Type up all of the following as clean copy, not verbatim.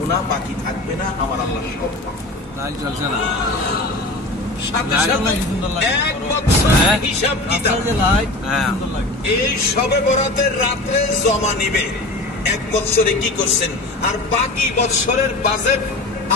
গুনাহ বাকি থাকবে না, আমার আল্লাহ সব লাইট জ্বলছে না, সাথে সাথে 1 বছরের হিসাব কিতাব এই শবে বরাতের রাত্রে জমা নিবে। 1 বছরে কি করছেন, আর বাকি বছরের বাজেট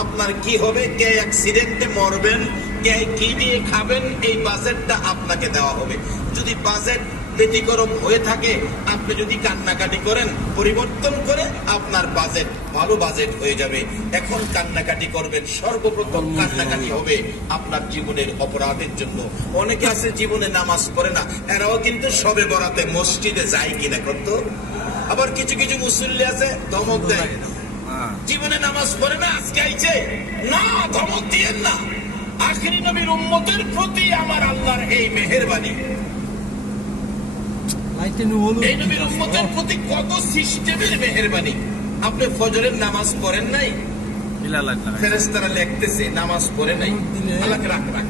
আপনার কি হবে, কে অ্যাক্সিডেন্টে মরবেন, কে কি দিয়ে খাবেন, এই বাজেটটা আপনাকে দেওয়া হবে। যদি বাজেট ব্যতিক্রম হয়ে থাকে, আপনি যদি কান্নাকাটি করেন, পরিবর্তন করে আপনার বাজেট ভালো বাজেট হয়ে যাবে। এখন কান্নাকাটি করবেন, সর্বপ্রথম কান্নাকাটি হবে আপনার জীবনের অপরাধের জন্য। অনেকে আছে জীবনে নামাজ পড়ে না, এরাও কিন্তু শবে বরাতে মসজিদে যায় কিনা করতো। আবার কিছু কিছু মুসল্লি আছে ধমক দেয়, জীবনে নামাজ পড়ে না, আজকে আইছে না, ধমক দিয়েন না। আখিরি নবীর উম্মতের প্রতি আমার আল্লাহর এই মেহেরবানি, এই নবীর উম্মতের প্রতি কত সিস্টেমের মেহেরবানি। আপনি ফজরের নামাজ পড়েন নাই, ফেরেশতারা লিখতেছে নামাজ পড়ে নাই, আল্লাহ রাখ রাখ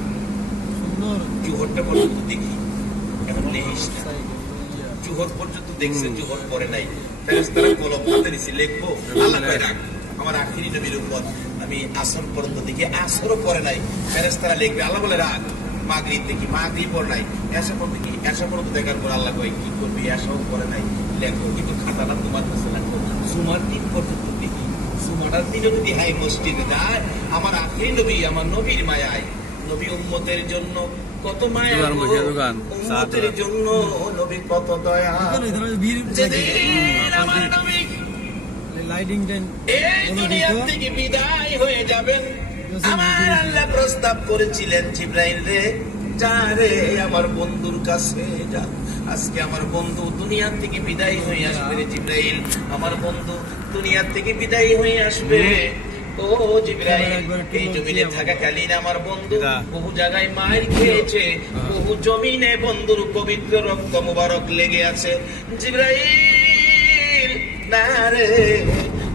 জোহরটা পর্যন্ত দেখি, এখন লিখিস না, জোহর পর্যন্ত দেখছে, জোহর পড়ে নাই, ফেরেশতারা কলম হাতে নিছে, লিখবো, আল্লাহ কয় রাখ। আমার আখিরি নবীর উম্মত আমি আসর পর্যন্ত দেখি, আসরও পড়ে নাই, ফেরেশতারা লিখবে, আল্লাহ বলে রাখ। মাগরিব দেখি, মাগরিব পড়ে নাই, এসা পর্যন্ত দেখি, এসা পর্যন্ত দেখার পর আল্লাহ কয় কি করবি, এসাও পড়ে নাই, লেখো, কিন্তু খাতাটা তোমার কাছে রাখো। জুমার দিন পর্যন্ত দেখি, জুমাটার দিনে যদি হাই মসজিদে যায়, আমার আখিরি নবী, আমার নবীর মায়ায়, নবী উম্মতের জন্য কত মায়া, উম্মতের জন্য নবী কত দয়া। আমার নবী এই দুনিয়া থেকে বিদায় হয়ে যাবেন, আমার আল্লাহ প্রস্তাব করেছিলেন, জিবরাইল রে যা রে আমার বন্ধুর কাছে যা। আজকে আমার বন্ধু দুনিয়া থেকে বিদায় হয়ে আসবে রে জিবরাইল, আমার বন্ধু দুনিয়া থেকে বিদায় হয়ে আসবে। ও জিবরাইল, এই জমিনে থাকাকালীন আমার বন্ধু বহু জায়গায় মার খেয়েছে, বহু জমিনে বন্ধুর পবিত্র রক্ত মুবারক লেগে আছে। জিবরাইল না রে,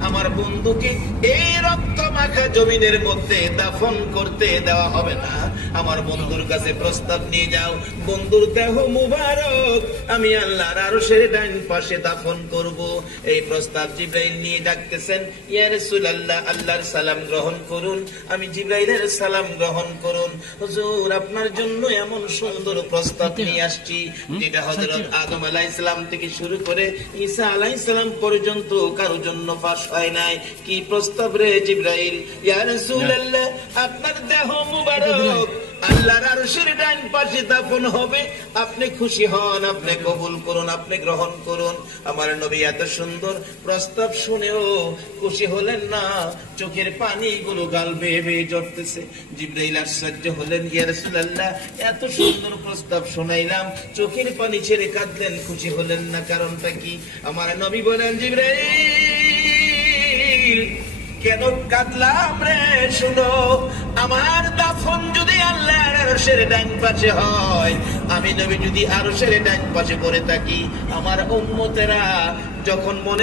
আমার বন্ধুকে এই রক্ত মাখা জমিনের মধ্যে দাফন করতে দেওয়া হবে না। আমার বন্ধুর কাছে প্রস্তাব নিয়ে যাও, বন্ধুর দেহ মুবারক আমি আল্লাহর আরশের ডান পাশে দাফন করব। এই প্রস্তাব জিবরাইল নিয়ে ডাকতেছেন, ইয়া রাসূলুল্লাহ, আল্লাহর সালাম গ্রহণ করুন। আমি জিবরাইলের সালাম গ্রহণ করুন। হুজুর, আপনার জন্য এমন সুন্দর প্রস্তাব নিয়ে আসছি, যেটা হযরত আদম আলাইহিস সালাম থেকে শুরু করে ঈসা আলাইহিস সালাম পর্যন্ত কারো জন্য ফাঁস হয় নাই। কি প্রস্তাব রে জিবরাইল? ইয়া রাসূলুল্লাহ, আপনার দেহ মুবারক আল্লাহর আরশের ডান পাশে দাফন হবে। আপনি খুশি হন, আপনি কবুল করুন, আপনি গ্রহণ করুন। আমার নবী এত সুন্দর প্রস্তাব শুনেও খুশি হলেন না, চোখের পানিগুলো গাল বেয়ে বেয়ে ঝরতেছে। জিবরাইল আশ্চর্য হলেন, ইয়া রাসূলুল্লাহ, এত সুন্দর প্রস্তাব শোনাইলাম, চোখের পানি ছেড়ে কাঁদলেন, খুশি হলেন না, কারণটা কি? আমার নবী বলেন, জিবরাইল কেন কাঁদলাম রে? শুনো, আমার দাফন যদি আল্লাহর আরশের ডান পাশে হয়, আমি নবী যদি আরশের ডান পাশে পড়ে থাকি, আমার উম্মতেরা যখন মনে